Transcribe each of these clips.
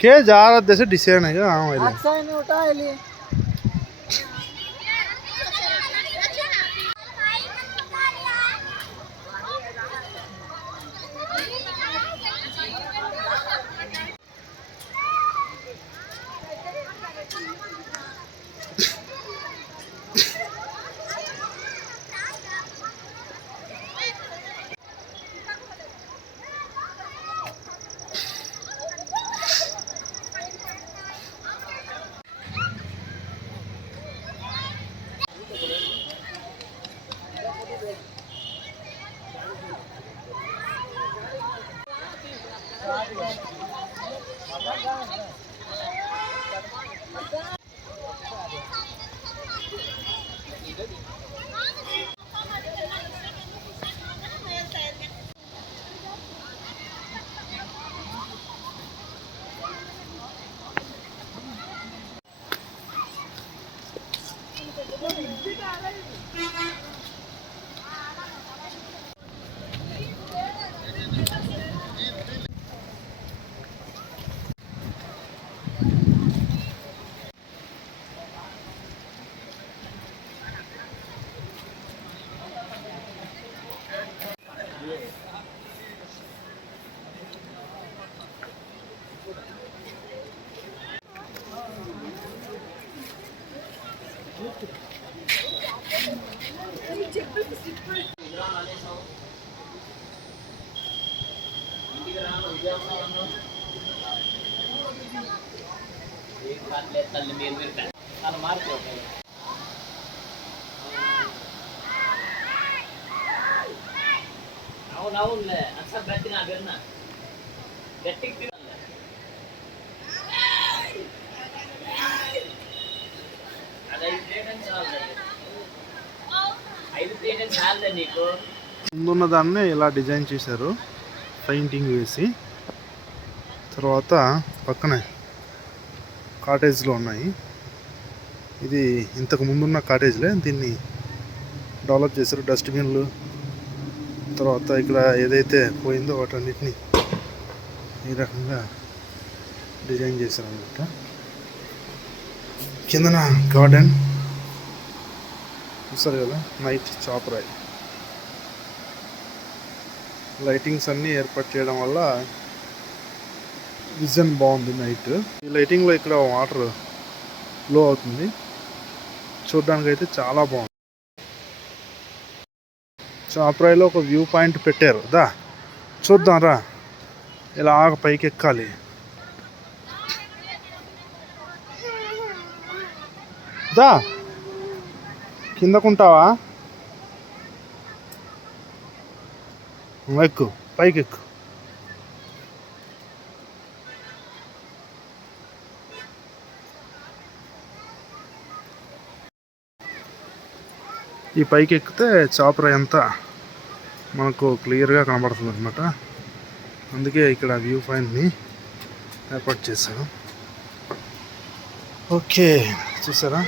K ಜಾರ ದೇಶ design ಆಗಿದೆ Yeah. తల్లి ముందున్న ఇలా డిజైన్ చేశారు పెయింటింగ్ వేసి. తర్వాత పక్కనే కాటేజ్లో ఉన్నాయి. ఇది ఇంతకు ముందున్న కాటేజ్లే. దీన్ని డెవలప్ చేశారు డస్ట్బిన్లు. తర్వాత ఇక్కడ ఏదైతే పోయిందో వాటన్నిటిని ఈ రకంగా డిజైన్ చేశారు అనమాట కిందన గార్డెన్. చూస్తారు కదా? నైట్ చాపరాయి లైటింగ్స్ అన్నీ ఏర్పాటు చేయడం వల్ల విజన్ బాగుంది నైట్. ఈ లైటింగ్లో ఇక్కడ వాటర్ ఫ్లో అవుతుంది. చూడడానికి అయితే చాలా బాగుంది. చాపరాయిలో ఒక వ్యూ పాయింట్ పెట్టారు. దా చూద్దాం రా. ఇలా పైకి ఎక్కాలి దా కిందకుంటావా? ఎక్కు పైకి ఎక్కు ఈ పైకి ఎక్కితే చాపర అంతా మనకు క్లియర్గా కనబడుతుంది అనమాట అందుకే ఇక్కడ వ్యూ పాయింట్ని ఏర్పాటు చేశారు ఓకే చూసారా?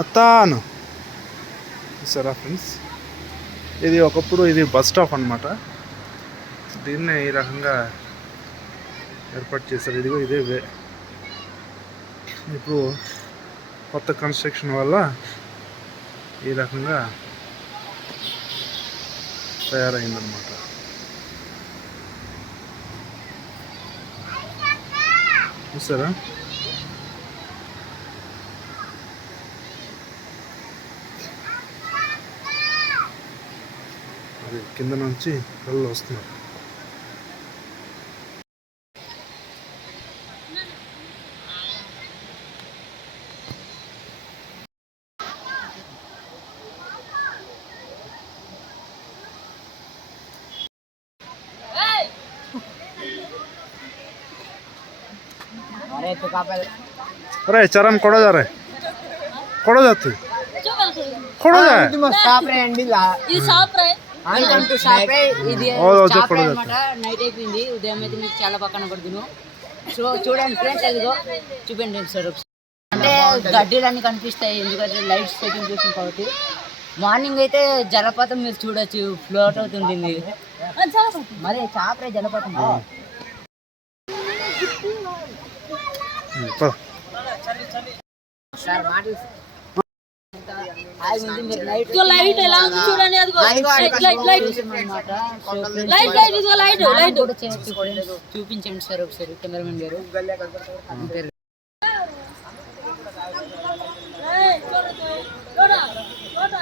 అత్తాను. చూసారా ఫ్రెండ్స్? ఇది ఒకప్పుడు ఇది బస్ స్టాప్ అనమాట దీన్నే ఈ రకంగా ఏర్పాటు చేశారు. ఇదిగో ఇదే వే. ఇప్పుడు కొత్త కన్స్ట్రక్షన్ వల్ల ఈ రకంగా తయారైందనమాట చూసారా? అది కింద నుంచి కళ్ళు వస్తున్నారు अरे तो का पे अरे चरम कोड़ा जा रहा है कोड़ा जाते कोड़ा जा रहा है షాప్ రే అండి ఇది shop ray welcome to shop రే ఇది ఓ, ఓ, షాప్ చెప్పండి, రే అన్నమాట నైట్ అయిపోయింది ఉదయం అయితే మీకు చాలా పక్కన పడుతును సో చూడండి ఫ్రెండ్స్ ఎదుగో చూపించండి సార్ అంటే గడ్డీలన్నీ కనిపిస్తాయి ఎందుకంటే లైట్స్ సెట్టింగ్ చేసిన కాబట్టి మార్నింగ్ అయితే జలపాతం మీరు చూడొచ్చు ఫ్లోట్ అవుతుంటుంది మరి చాపరే జలపాతం లైట్ ఎలా ఉంది చూడండి అది లైట్ లైట్ లైట్ లైట్. ఇదిగో లైట్ లైట్. చూపించండి సార్ ఒకసారి కెమెరామెన్ గారు. చూడ చూడ చూడ.